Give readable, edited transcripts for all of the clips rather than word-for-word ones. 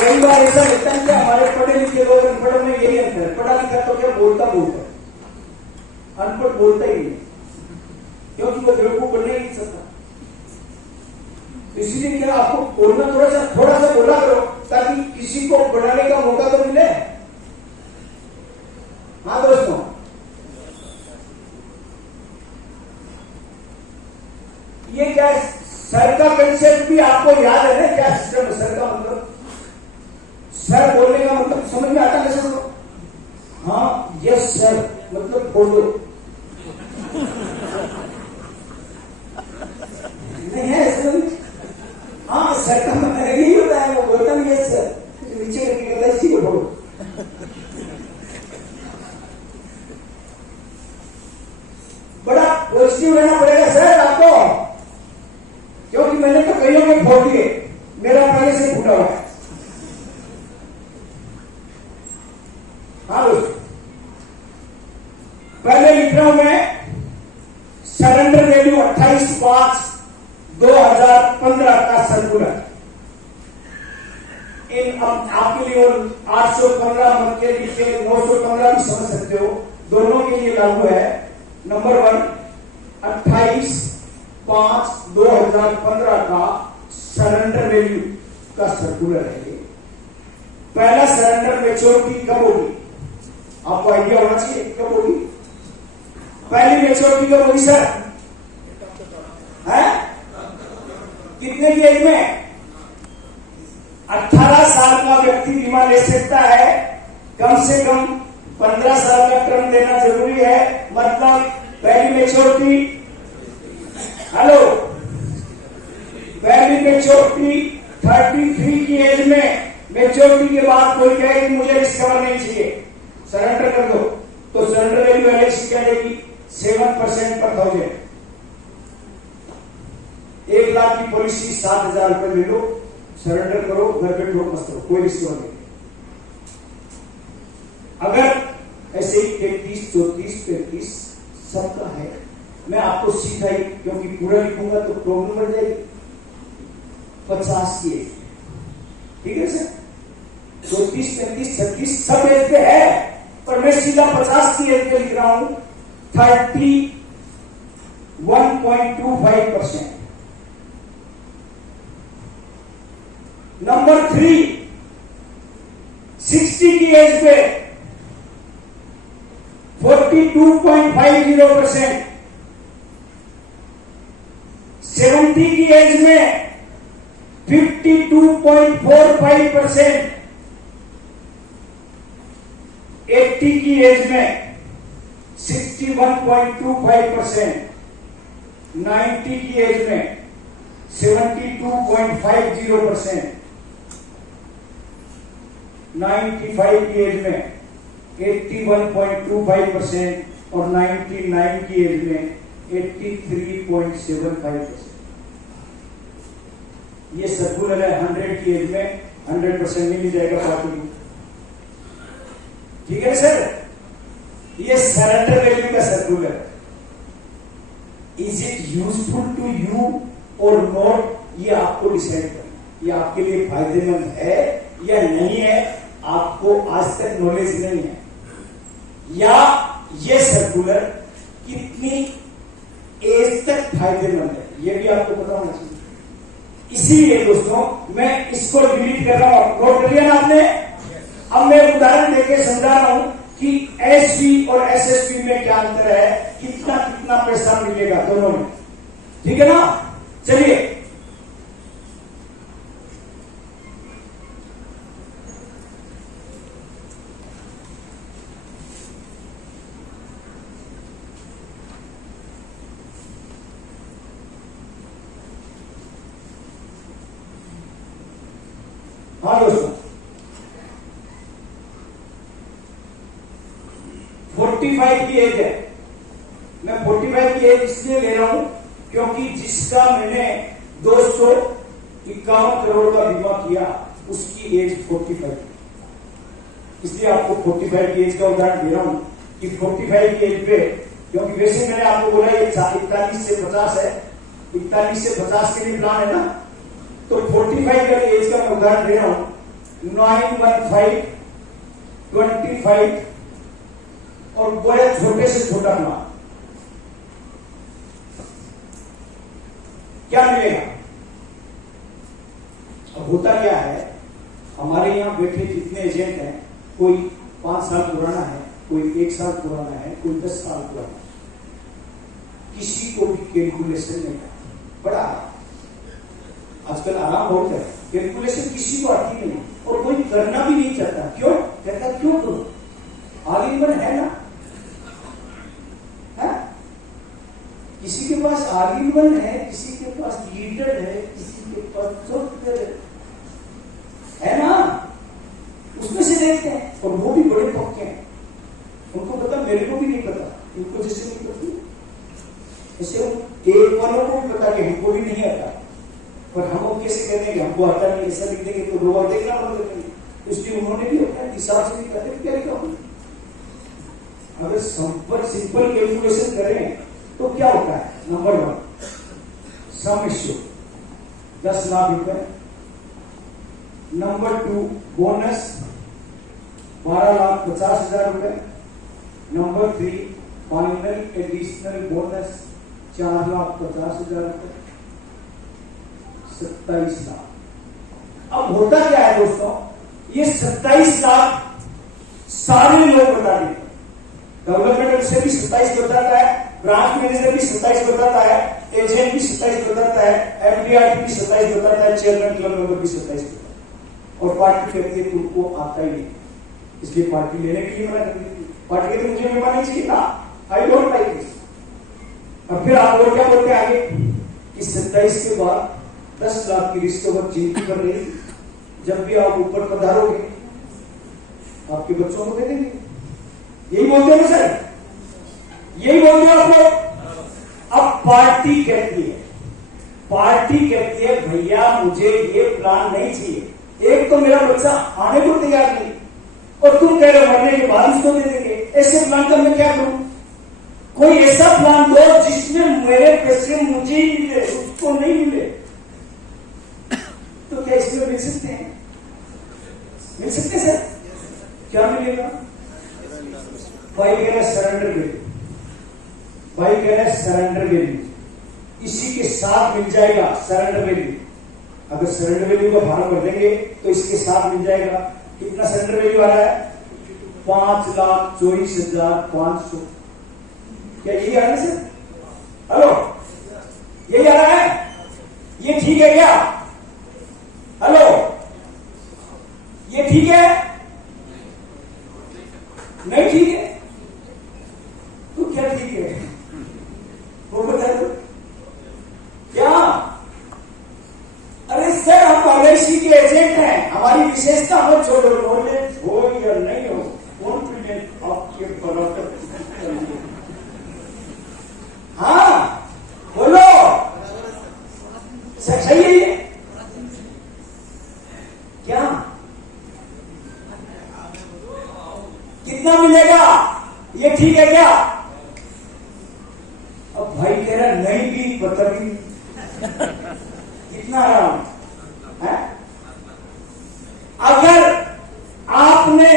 कई बार ऐसा लगता है कि हमारे पढ़े लिखे लोग अनपढ़ों में यही अंतर है, पढ़ा लिखा तो क्या बोलता बोलता, अनपढ़ बोलता ही नहीं, क्योंकि वो बेवकूफ बनने ही नहीं सकता। इसलिए क्या आपको बोलना थोड़ा सा बोला करो, ताकि किसी को बढ़ाने का मौका तो मिले। हाँ दोस्तों, ये क्या है, सर का कंसेप्ट भी आपको याद है ना, क्या सिस्टम है सर का, मतलब सर बोलने का मतलब समझ में आता है सबको? हाँ यस सर मतलब बोलो, नहीं है समझ? हाँ सर का मतलब यही होता है, वो बोलता नहीं यस सर, नीचे करके कहता है इसी को बोलो। बड़ा पॉजिटिव रहना पड़ेगा सर आपको, क्योंकि मैंने तो कईयों के फोड़ दिए, मेरा पहले से फूटा हुआ है। हाँ दोस्तों, पहले लिख रहा हूं मैं, सरेंडर वैल्यू 28/5/2015 का सर्कुलर इन आपके लिए 815 मत के लिखे 915 भी समझ सकते हो, दोनों के लिए लागू है। नंबर 1 28/5/2015 का सरेंडर वैल्यू का सर्कुलर है ये। पहला सरेंडर मैच्योरिटी कब होगी, आपको आइडिया होना चाहिए कब होगी? पहली मैच्योरिटी कब होगी सर? है कितने की एज में? 18 साल का व्यक्ति बीमा ले सकता है, कम से कम 15 साल का टर्म देना जरूरी है, मतलब पहली मैच्योरिटी, हेलो, पहली मैच्योरिटी 33 की एज में, मैच्योरिटी के बाद कोई कहे कि मुझे रिस्क कवर नहीं चाहिए, सरेंडर कर दो, तो सरेंडर वैल्यू एलआईसी क्या देगी? 7% पर 1000। 1 लाख की पॉलिसी 7,000 रुपए ले लो, सरेंडर करो, घर पे ठोक मत करो, कोई रिस्क नहीं। अगर ऐसे ही 33, 34, 35 सबका है, मैं आपको सीधा ही, क्योंकि पूरा लिखूंगा तो प्रॉब्लम बढ़ जाएगी, 50 की एज, ठीक है सर? 34, 35, 36 सब एज पे है, पर मैं सीधा 50 की एज पे लिख रहा हूं 31.25%। नंबर 3 60 की एज पे 42.50%, 70 की एज में 52.45%, 80 की एज में 61.25%, 90 की एज में 72.50%, 95 की एज में 81.25% और 99 की एज में 83.75%। ये सर्कुलर है, 100 की एज में 100% नहीं मिल जाएगा पार्टी, ठीक है सर? ये सरेंडर वैल्यू का circular, is it useful to you और नॉट, ये आपको डिसाइड करना, ये आपके लिए फायदेमंद है या नहीं है, आपको आज तक नॉलेज नहीं है, या ये सर्कुलर कितनी एज तक फायदेमंद है, ये भी आपको पता होना चाहिए। इसीलिए दोस्तों मैं इसको डिलीट कर रहा हूं, नोट कर लिया ना आपने? अब मैं उदाहरण देके समझा रहा हूं कि एसवी और एसएसपी में क्या अंतर है, कितना कितना पैसा मिलेगा दोनों में, ठीक है ना? चलिए, हाँ दोस्तों, 45 की एज है, मैं 45 की एज इसलिए ले रहा हूं क्योंकि जिसका मैंने 251 करोड़ का बीमा किया उसकी एज 45, इसलिए आपको 45 की एज का उदाहरण दे रहा हूं कि 45 की एज पे, क्योंकि वैसे मैंने आपको बोला ये 41 से 50 है, 41 से 50 के लिए प्लान है ना, तो 45 का एज का मैं उदाहरण दे रहा हूं 915 25 और बड़े छोटे से छोटा प्लान क्या मिलेगा? अब होता क्या है, हमारे यहां बैठे जितने एजेंट हैं, कोई 5 साल पुराना है, कोई 1 साल पुराना है, कोई 10 साल पुराना है, किसी को भी कैलकुलेशन नहीं है। बड़ा आजकल आराम बहुत है, कैलकुलेशन किसी को आती नहीं और कोई करना भी नहीं चाहता। क्यों? कहता क्यों करो, ऑल इन वन है ना। है? किसी के पास ऑल इन वन है, किसी के पास लीडर है, किसी के पास सॉफ्टवेयर है ना, उसमें से देखते हैं और वो भी बड़े पक्के हैं। उनको पता, मेरे को भी नहीं पता, इनको जैसे नहीं पता, ऐसे एक वालों को भी पता कि हमको भी नहीं आता, पर हम कैसे कहते हैं कि हमको आता नहीं, ऐसा लिख देंगे तो लोग और देखना बंद कर देंगे। इसलिए उन्होंने भी अपने हिसाब से नहीं कहते क्या लिखा होगा। अगर सिंपल कैलकुलेशन करें तो क्या होता है? नंबर 1 सम इश्यू 10 लाख रुपए, नंबर 2 बोनस 12,50,000 रुपए, नंबर 3 फाइनल एडिशनल बोनस 4,50,000 रुपए, 27 लाख। अब होता क्या है दोस्तों, ये 27 लाख सारे लोग बता देते हैं। डेवलपमेंट से भी 27 बताता है, ब्रांच मैनेजर भी 27 बताता है, एजेंट भी 27 बताता है, एमडीआर भी 27 बताता है, चेयरमैन क्लब मेंबर भी 27 बताता है। और पार्टी कहती है तुमको आता ही नहीं, इसलिए पार्टी लेने के लिए मना कर देती है। पार्टी कहती है मुझे मेहमान नहीं चाहिए ना, आई डोंट लाइक दिस। और फिर आप और क्या बोलते हैं आगे कि 27 के बाद 10 लाख की रिश्वत जिनकी कर रही, जब भी आप ऊपर पधारोगे आपके बच्चों को दे देंगे। यही बोलते हैं सर, यही बोलते हैं आप लोग। अब पार्टी कहती है भैया मुझे ये प्लान नहीं चाहिए। एक तो मेरा बच्चा आने को तैयार नहीं और तुम कह रहे हो मरने के बाद उसको दे देंगे। ऐसे प्लान का मैं क्या करूं? कोई ऐसा प्लान दो जिसमें मेरे पैसे मुझे ही मिले, उसको नहीं मिले। तो क्या इसमें मिल सकते हैं? मिल सकते हैं सर? क्या मिलेगा? भाई कह रहे सरेंडर वैल्यू, भाई कह रहे सरेंडर वैल्यू, इसी के साथ मिल जाएगा सरेंडर वैल्यू। अगर सरेंडर वैल्यू का भाड़ा कर देंगे तो इसके साथ मिल जाएगा। कितना सरेंडर वैल्यू आ रहा है? 5,24,500। क्या यही आ रहा है सर? हेलो, यही आ रहा है? ये ठीक है क्या? हेलो, ये ठीक है? नहीं ठीक है तो क्या ठीक है वो बता दो। क्या? अरे सर हम एलआईसी के एजेंट हैं, हमारी विशेषता मत छोड़ो, नॉलेज हो या नहीं हो, कॉन्फिडेंस आपके बराबर। हाँ बोलो, सही है ये? क्या कितना मिलेगा? ये ठीक है क्या? अब भाई कह रहा नहीं भी बता भी कितना आराम है। अगर आपने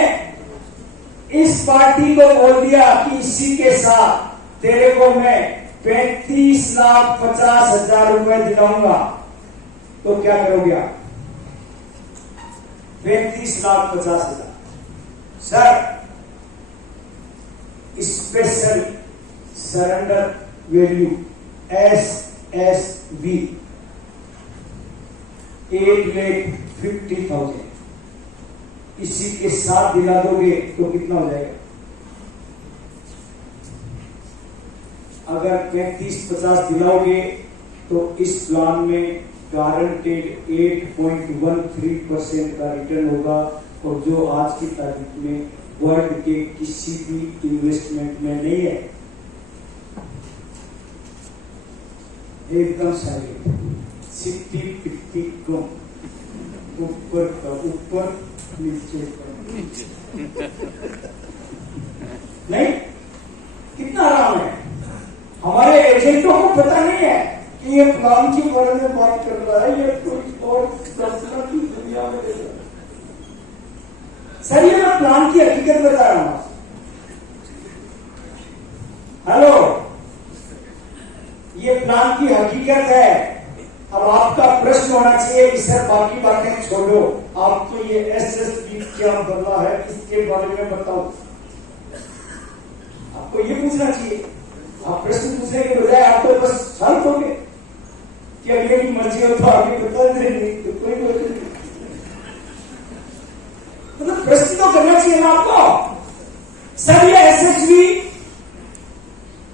इस पार्टी को बोल दिया कि इसी के साथ तेरे को मैं 35,50,000 रुपए दिलाऊंगा, तो क्या करोगे आप? 35,50,000। Sir special surrender value SSV 8,50,000 इसी के साथ दिला दोगे तो कितना हो जाएगा? अगर 35,50 दिलाओगे तो इस प्लान में गारंटेड 8.13% का रिटर्न होगा, और जो आज की तारीख में वर्ल्ड के किसी भी इन्वेस्टमेंट में नहीं है। एकदम साइलेंट, 60-50 कम, ऊपर का ऊपर, नीचे का नहीं। कितना आराम है। हमारे एजेंटों को पता नहीं है कि ये प्लान के बारे में बात कर रहा है, ये कोई और दर्शकों की दुनिया में प्लान की हकीकत बता रहा हूं। हेलो, ये प्लान की हकीकत है। अब आपका प्रश्न होना चाहिए कि सर बाकी बातें छोड़ो, आप तो ये एसएसबी क्या बदला है इसके बारे में बताओ। आपको ये पूछना चाहिए। आप प्रश्न पूछने के बजाय आप तो बस शांत हो गए कि अगले की मर्जी हो तो आगे बता देंगे, तो कोई बात नहीं। मतलब प्रश्न तो करना चाहिए ना आपको। सर ये एसएसबी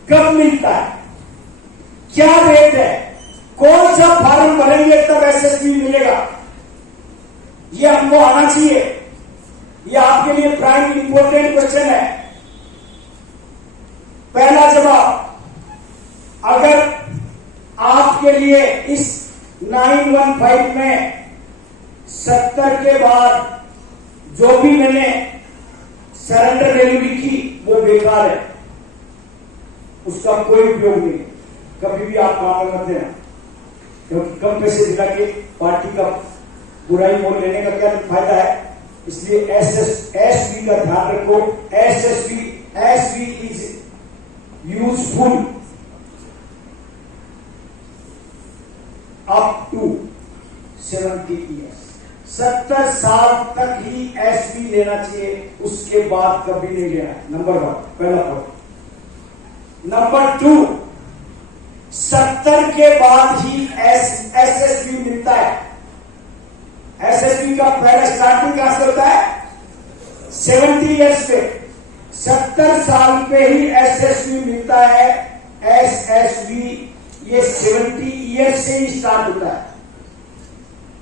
कब मिलता है, क्या रेट है, कौन सा फॉर्म भरेंगे तब एसएसबी मिलेगा, ये आपको आना चाहिए। ये आपके लिए प्राइम इंपॉर्टेंट क्वेश्चन है। पहला जवाब, अगर आपके लिए इस 915 में 70 के बाद जो भी मैंने सरेंडर वैल्यू लिखी वो बेकार है, उसका कोई उपयोग नहीं, कभी भी आप काम मत देना, क्योंकि कम पैसे दिला के पार्टी का बुराई मोल लेने का क्या फायदा है। इसलिए एसएसबी का ध्यान रखो। SSB is useful up to 70 years. 70 साल तक ही एसबी लेना चाहिए, उसके बाद कभी नहीं लेना। नंबर 1, पहला पॉइंट। नंबर 2, 70 के बाद ही एसएसबी मिलता है। एसएसबी का पहला स्टार्टिंग कहां से होता है? 70 ईयर्स पे। 70 साल पे ही एसएसबी मिलता है। एसएसबी ये 70 ईयर्स से ही स्टार्ट होता है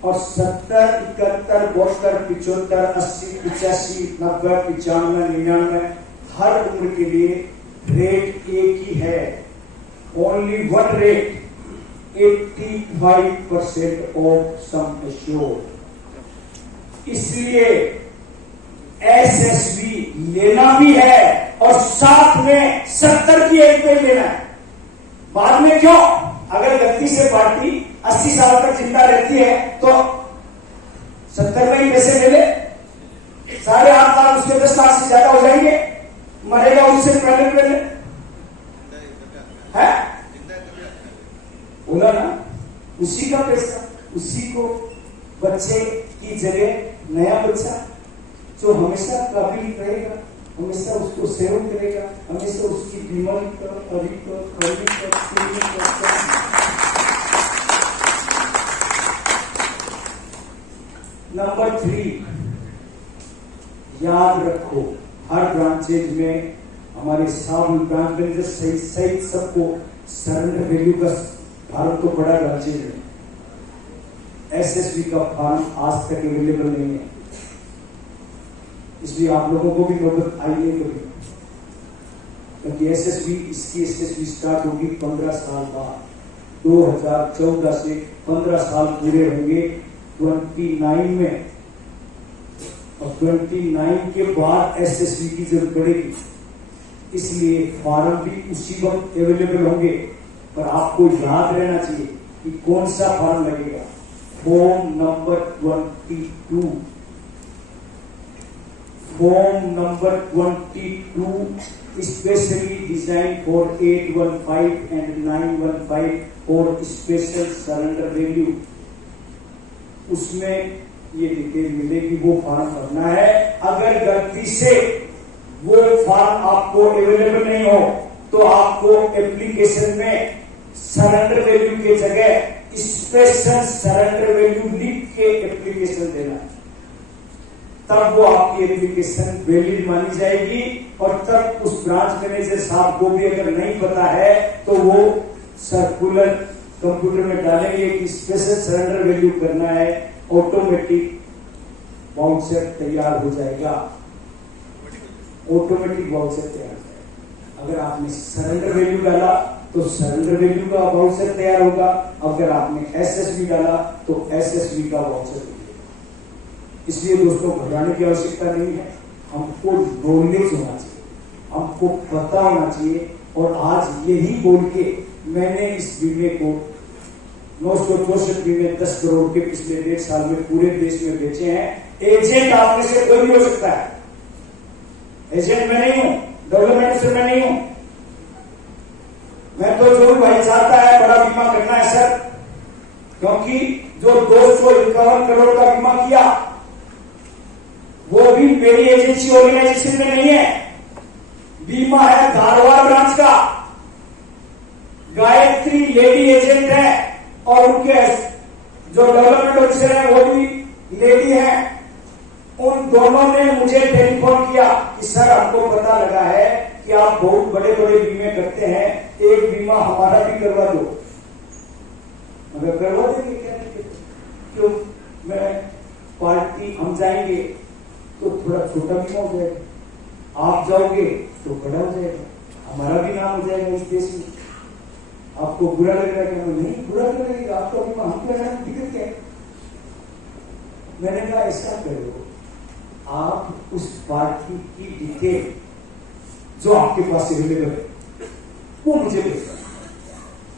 और 70, 71, 72, 75, 80, 85, 90, 95, 99 हर उम्र के लिए रेट एक ही है। Only one rate, 85% of sum assured. इसलिए एसएसबी लेना भी है और साथ में 70 की एज पे लेना है। बाद में क्यों? अगर गलती से पार्टी 80 साल तक जिंदा रहती है तो 70 में ही पैसे ले ले, 8.5 लाख उसके 10 लाख से ज्यादा हो जाएंगे, मरेगा उससे पहले है बोला ना। उसी का पैसा, उसी को बच्चे की जगह नया बच्चा जो हमेशा काबिल रहेगा, हमेशा उसको सेवन करेगा, हमेशा उसकी बीमारी का नंबर 3, याद रखो हर ब्रांचेज में हमारे सब ब्रांच मैनेजर सही सबको सरेंडर वैल्यू का भारत को बड़ा ब्रांचेज है। एसएसबी का फॉर्म आज तक अवेलेबल नहीं है, इसलिए आप लोगों को भी नौबत आई है कभी, क्योंकि इसकी एसएसबी स्टार्ट होगी 15 साल बाद। 2014 से 15 साल पूरे होंगे 29 में, और 29 के बाद एसएसबी की जरूरत पड़ेगी। इसलिए फॉर्म भी उसी वक्त अवेलेबल होंगे, पर आपको याद रहना चाहिए कि कौन सा फॉर्म लगेगा। Form number 22, form number 22 specially design for 815 and 915 for special surrender value. उसमें ये डिटेल मिलेगी, वो फॉर्म भरना है। अगर गलती से वो फॉर्म आपको अवेलेबल नहीं हो तो आपको एप्लीकेशन में सरेंडर वैल्यू के जगह स्पेशल सरेंडर वैल्यू लिख के एप्लीकेशन देना है, तब वो आपकी एप्लीकेशन वैलिड मानी जाएगी। और तब उस ब्रांच मैनेजर साहब को भी अगर नहीं पता है तो वो सर्कुलर कंप्यूटर में डालेंगे कि स्पेशल सरेंडर वैल्यू करना है, ऑटोमेटिक वाउचर तैयार हो जाएगा। ऑटोमेटिक वाउचर तैयार हो जाएगा। अगर आपने सरेंडर वैल्यू डाला तो सरेंडर वैल्यू का वाउचर तैयार होगा, अगर आपने एसएसबी डाला तो एसएसबी का वाउचर होगा। इसलिए दोस्तों घबराने की आवश्यकता नहीं है, हमको नॉलेज होना चाहिए, हमको पता होना चाहिए। और आज यही बोल के मैंने इस बीमे को 964 बीमे 10 करोड़ के पिछले 1.5 साल में पूरे देश में बेचे हैं। एजेंट आपने से कोई भी हो सकता है, एजेंट मैं नहीं हूं, डेवलपमेंट से मैं नहीं हूं। मैं तो जो भाई चाहता है बड़ा बीमा करना है सर, क्योंकि जो 251 करोड़ का बीमा किया वो भी मेरी एजेंसी ऑर्गेनाइजेशन में नहीं है, बीमा है धारवाड़ ब्रांच का, गायत्री लेडी एजेंट है और उनके जो डेवलपमेंट ऑफिसर है वो भी लेडी है। उन दोनों ने मुझे टेलीफोन किया कि सर हमको पता लगा है कि आप बहुत बड़े बड़े बीमे करते हैं, एक बीमा हमारा भी करवा दो। मगर करवा देंगे क्या, क्यों, मैं पार्टी हम जाएंगे तो थोड़ा छोटा बीमा हो जाएगा, आप जाओगे तो बड़ा हो जाएगा, हमारा भी नाम हो जाएगा इस देश में। आपको बुरा लग रहा है कि नहीं, बुरा तो लगेगा, आपका बीमा हम करना दिक्कत क्या है। मैंने कहा ऐसा करो, आप उस पार्टी की डिटेल जो आपके पास अवेलेबल है वो मुझे भेजना,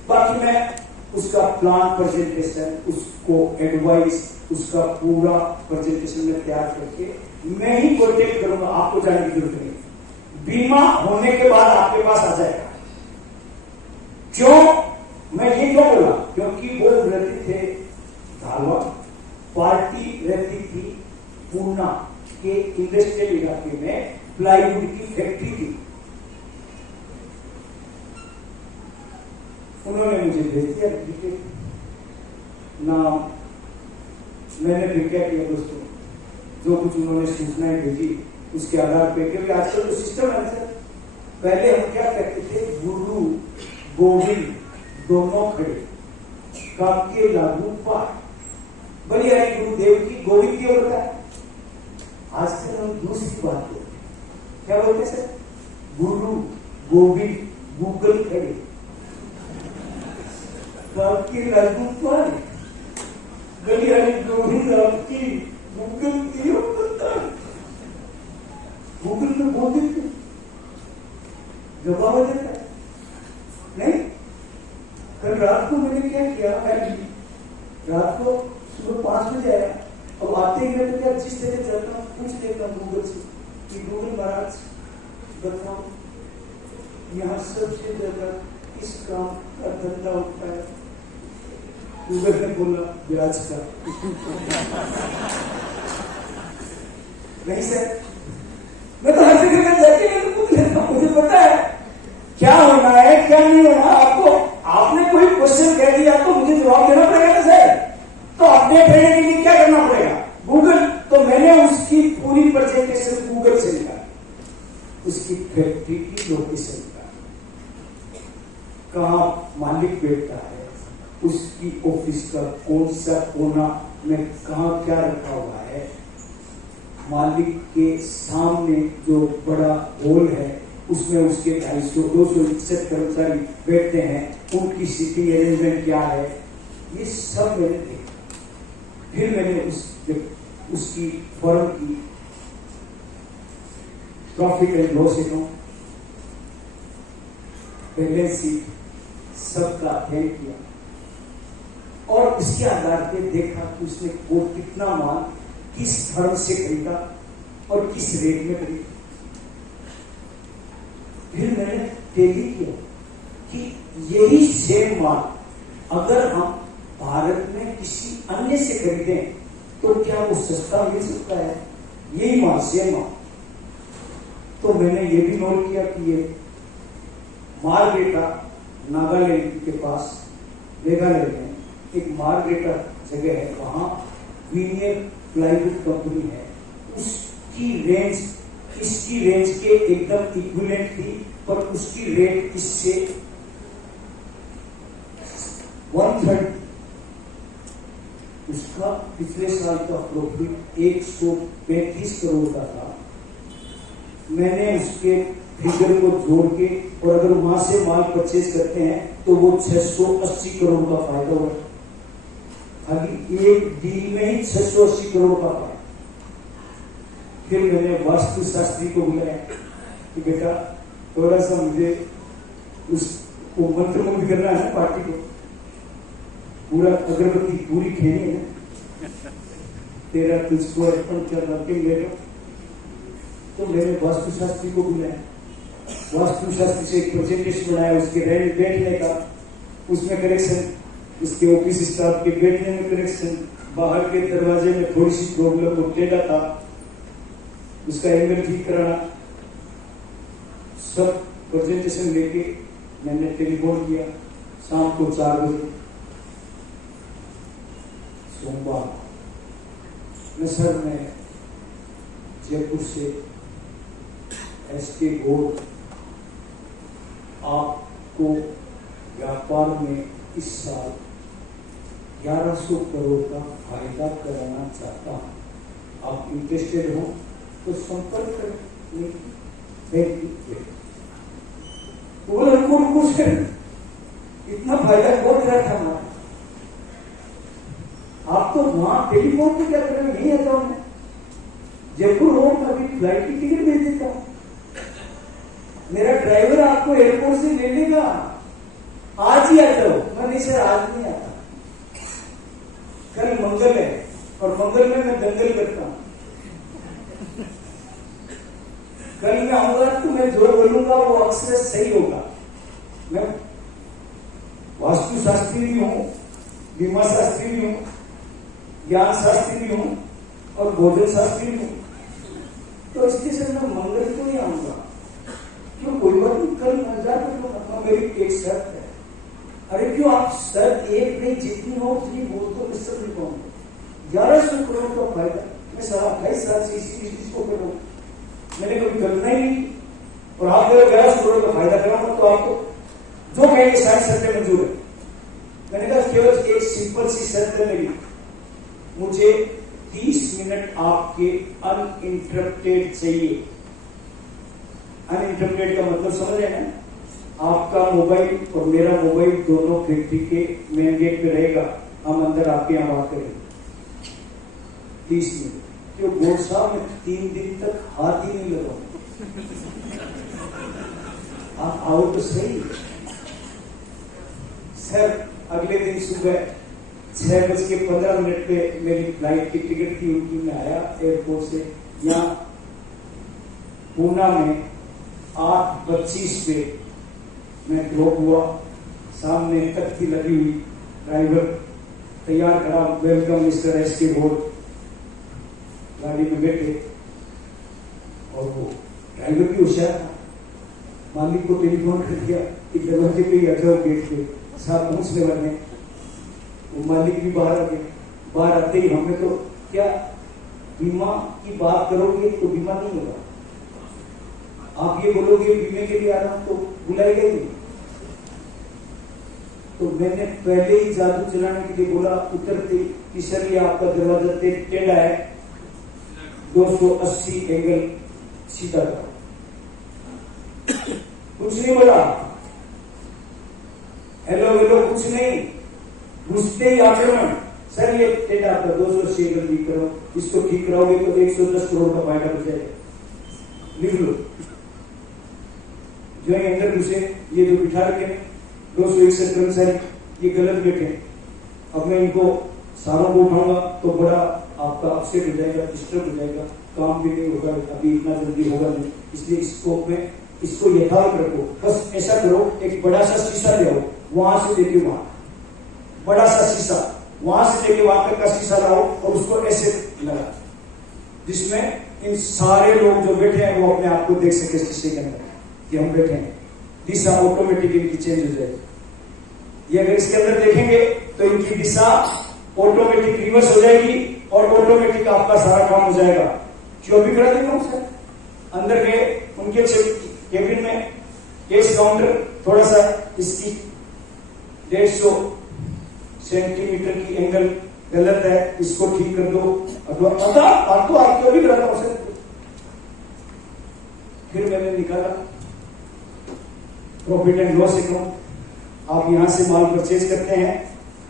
बाकी मैं उसका प्लान प्रेजेंटेशन, उसको एडवाइस, उसका पूरा प्रेजेंटेशन में तैयार करके मैं ही कॉन्टेक्ट करूंगा, आपको जाने की जरूरत नहीं। बीमा होने के बाद आपके पास आ जाएगा। क्यों मैं ये क्यों बोला, क्योंकि वो रहते थे धारवाड़, पार्टी रहती थी पूना के इंडस्ट्रियल इलाके में, प्लाईवुड की फैक्ट्री थी। उन्होंने मुझे भेज दिया नाम, मैंने भी क्या किया दोस्तों, जो कुछ उन्होंने सूचनाएं भेजी उसके आधार पे, क्योंकि आजकल तो सिस्टम है सर, पहले हम क्या कहते थे, गुरु गोविंद दोनों खड़े, काके लागू पार, बलिहारी गुरुदेव की गोविंद की होता है। आजकल हम दूसरी बात बोलते, क्या बोलते सर, गुरु गोविंद गूगल खड़े, काके लागू पार, बलिहारी गोविंद आपकी गूगल की होता है। गूगल में बोल देते जवाब देता है नहीं। कल रात को मैंने क्या किया, रात को सुबह 5 बजे आया, अब आते ही मैं तो क्या जिस तरह चलता हूँ पूछ लेता हूँ गूगल से कि गूगल महाराज बताओ यहाँ सबसे ज्यादा किस काम का धंधा होता है। गूगल ने बोला ब्याज का। नहीं सर, मैं तो हर जगह में जाके मैं तो पूछ लेता हूँ, मुझे पता है क्या होना है क्या नहीं होना। आपको आपने कोई क्वेश्चन कह दिया तो मुझे जवाब देना पड़ेगा ना सर, तो अपडेट रहने के लिए क्या करना पड़ेगा, गूगल। तो मैंने उसकी पूरी प्रेजेंटेशन गूगल से निकाली, उसकी फैक्ट्री की लोकेशन का, कहाँ मालिक बैठता है, उसकी ऑफिस का कौन सा कोना में कहाँ क्या रखा हुआ है, मालिक के सामने जो बड़ा हॉल है उसमें उसके 250-200 कर्मचारी बैठते हैं, उनकी सीटिंग अरेंजमेंट क्या है, ये सब मैंने देखा। फिर मैंने उसकी फर्म की profit and loss account, balance sheet सबका अध्ययन किया और इसके आधार पे देखा कि उसने वो कितना माल किस फर्म से खरीदा और किस रेट में खरीदा। फिर मैंने टेली किया कि यही सेम माल अगर हम भारत में किसी अन्य से खरीदें तो क्या वो सस्ता मिल सकता है, यही माल सेम माल। तो मैंने ये भी नोट किया कि ये मार्ग्रेटा नागालैंड के पास मेघालय में एक मार्ग्रेटा जगह है, वहां वीनियर प्लाईवुड कंपनी है, उसकी रेंज इसकी रेंज के एकदम इक्विवेलेंट थी, पर उसकी रेट इससे 1/3। उसका पिछले साल का प्रॉफिट 135 करोड़ का था। मैंने उसके फिगर को जोड़ के, और अगर वहां से माल परचेज करते हैं तो वो 680 करोड़ का फायदा हुआ। खाली एक डील में ही 680 करोड़ का फायदा। फिर मैंने वास्तु शास्त्री को बुलाया कि बेटा थोड़ा सा मुझे उसको मंत्रमुग्ध करना है, पार्टी को पूरा अगरबत्ती पूरी खेली है, तेरा तुझको अर्पण करना के ले लो। तो मैंने वास्तुशास्त्री को बुलाया, वास्तुशास्त्री से एक प्रेजेंटेशन बनाया उसके रहने बैठने का, उसमें करेक्शन, उसके ऑफिस स्टाफ के बैठने में करेक्शन, बाहर के दरवाजे में थोड़ी सी प्रॉब्लम वो टेढ़ा था, उसका एंगल ठीक कराना, सब प्रेजेंटेशन लेके मैंने टेलीफोन किया शाम को 4 बजे सोमवार में। सर मैं जयपुर से एसके घोष आपको व्यापार में इस साल 1100 करोड़ का फायदा कराना चाहता हूं, आप इंटरेस्टेड हो तो संपर्क करें। बोले हमको कुछ इतना फायदा कौन रहा था हमारा, आप तो वहां टेलीफोन पे क्या करें, नहीं आता हूं मैं जयपुर हो, अभी फ्लाइट की टिकट भेज देता हूं, मेरा ड्राइवर आपको एयरपोर्ट से ले लेगा, आज ही आता हूं। मैं नहीं सर आज नहीं आता, कल मंगल है और मंगल में मैं दंगल करता हूं, कल मैं आऊंगा तो मैं जो बोलूंगा वो अक्सर सही होगा। मैं वास्तु शास्त्री भी हूं, बीमा शास्त्री भी हूं, ज्ञान शास्त्री भी हूं और भोजन शास्त्री भी हूं, तो इसके से मैं मंगल को नहीं आऊंगा, क्यों कोई बात नहीं, कल मजा करूंगा, मेरी एक शर्त है। अरे क्यों आप शर्त एक नहीं जितनी हो उतनी बोल तो मैं सब नहीं पाऊंगा। 1100 करोड़ का फायदा मैं 28 साल से इसी चीज को कर रहा हूं, मैंने कभी करना ही नहीं, और आप मेरे 1100 करोड़ का फायदा कराऊंगा तो आपको जो कहेंगे सारी शर्तें मंजूर है। मैंने कहा केवल एक सिंपल सी शर्त है मेरी, मुझे 30 मिनट आपके अनइंटरप्टेड चाहिए। अनइंटरप्टेड का मतलब समझ रहे हैं, आपका मोबाइल और मेरा मोबाइल दोनों फैक्ट्री के मेन गेट पे रहेगा, हम अंदर आपके यहाँ बात करेंगे 30 मिनट। क्यों बोर्ड साहब मैं 3 दिन तक हाथ ही नहीं लगाऊंगा, आप आओ तो सही। सर अगले दिन सुबह 6:15 पे मेरी फ्लाइट की टिकट थी, उनकी मैं आया एयरपोर्ट से, यहाँ पूना में 8:25 पे मैं ड्रॉप हुआ, सामने तख्ती लगी हुई, ड्राइवर तैयार करा, वेलकम मिस्टर एसके घोष, गाड़ी में बैठे, और वो ड्राइवर भी होशियार था, मालिक को टेलीफोन कर दिया कि दरवाजे पे ही आ जाओ गेट पे, साहब पहुंचने वाले। वो मालिक भी बाहर आ गया, बाहर आते ही हमने तो क्या बीमा की बात करोगे तो बीमा नहीं होगा, आप ये बोलोगे बीमे के लिए आ रहा हूं तो बुलाएगा ही नहीं। तो मैंने पहले ही जादू चलाने के लिए बोला, उतरते कि सर ये आपका दरवाजा टेढ़ा है, 280 एंगल सीधा करो। कुछ नहीं बोला, हेलो हेलो कुछ नहीं, घुसते ही आक्रमण, सर ये टेढ़ा आपका 280 एंगल ठीक करो, इसको ठीक कराओगे तो 110 करोड़ का फायदा बच जाएगा, लिख लो। जो अंदर घुसे, ये जो बिठा रखे 261 कर्मचारी, ये गलत बैठे, अब मैं इनको सारों को उठाऊंगा तो बड़ा आपका अपसेट हो जाएगा, डिस्टर्ब हो जाएगा, काम भी नहीं होगा, अभी इतना जल्दी होगा नहीं, इसलिए इसको यथार्थ रखो। बस ऐसा करो, एक बड़ा सा शीशा ले आओ, वहां से लेके वहां, बड़ा सा शीशा वहां से लेके वहां तक का शीशा लाओ और उसको ऐसे लगा, जिसमें इन सारे लोग जो बैठे हैं वो अपने आप को देख सके शीशे के अंदर कि हम बैठे हैं, दिशा ऑटोमेटिक इनकी चेंज हो जाएगी। ये अगर इसके अंदर देखेंगे तो इनकी दिशा ऑटोमेटिक रिवर्स हो जाएगी और ऑटोमेटिक आपका सारा काम हो जाएगा। क्यों भी करा देगा सर, अंदर गए उनके केबिन में, कैश काउंटर थोड़ा सा इसकी 150 सेंटीमीटर की एंगल गलत है, इसको ठीक कर दो, अथवा आपको आप क्यों भी करा था उसे। फिर मैंने निकाला प्रॉफिट एंड लॉस अकाउंट, आप यहां से माल परचेज करते हैं,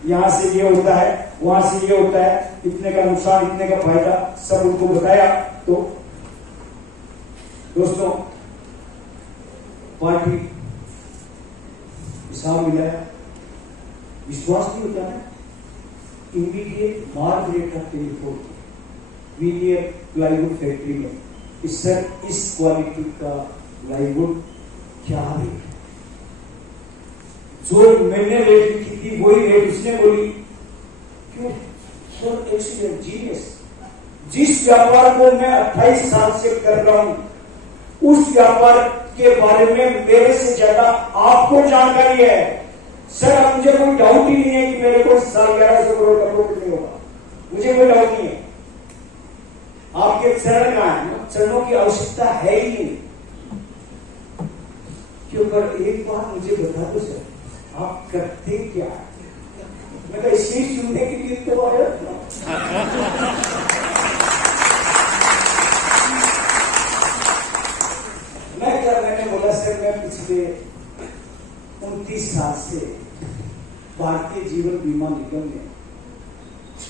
यहां से ये होता है, वहां से ये होता है, इतने का नुकसान, इतने का फायदा, सब उनको बताया। तो दोस्तों पार्टी हिसाब मिलाया, विश्वास नहीं होता है, इमीडिएट मार्ग रेट का टेलीफोन वीनियर प्लाईवुड फैक्ट्री में कि सर इस क्वालिटी का प्लाईवुड क्या रेट, जो मैंने रेट लिखी थी वही रेट उसने बोली। क्यों सर? Excellent, genius. जिस व्यापार को मैं 28 साल से कर रहा हूं उस व्यापार के बारे में मेरे से ज्यादा आपको जानकारी है। सर अब मुझे कोई डाउट ही नहीं है कि मेरे को साल 1100 करोड़ का प्रॉफिट नहीं होगा, मुझे कोई डाउट नहीं है। आपके चरण कहां है? चरणों की आवश्यकता है ही नहीं। क्यों? पर एक बात मुझे बता दो सर, आप करते क्या? मैं तो इसी सुनने के लिए तो आया था। मैंने बोला सर मैं पिछले 29 साल से भारतीय जीवन बीमा निगम में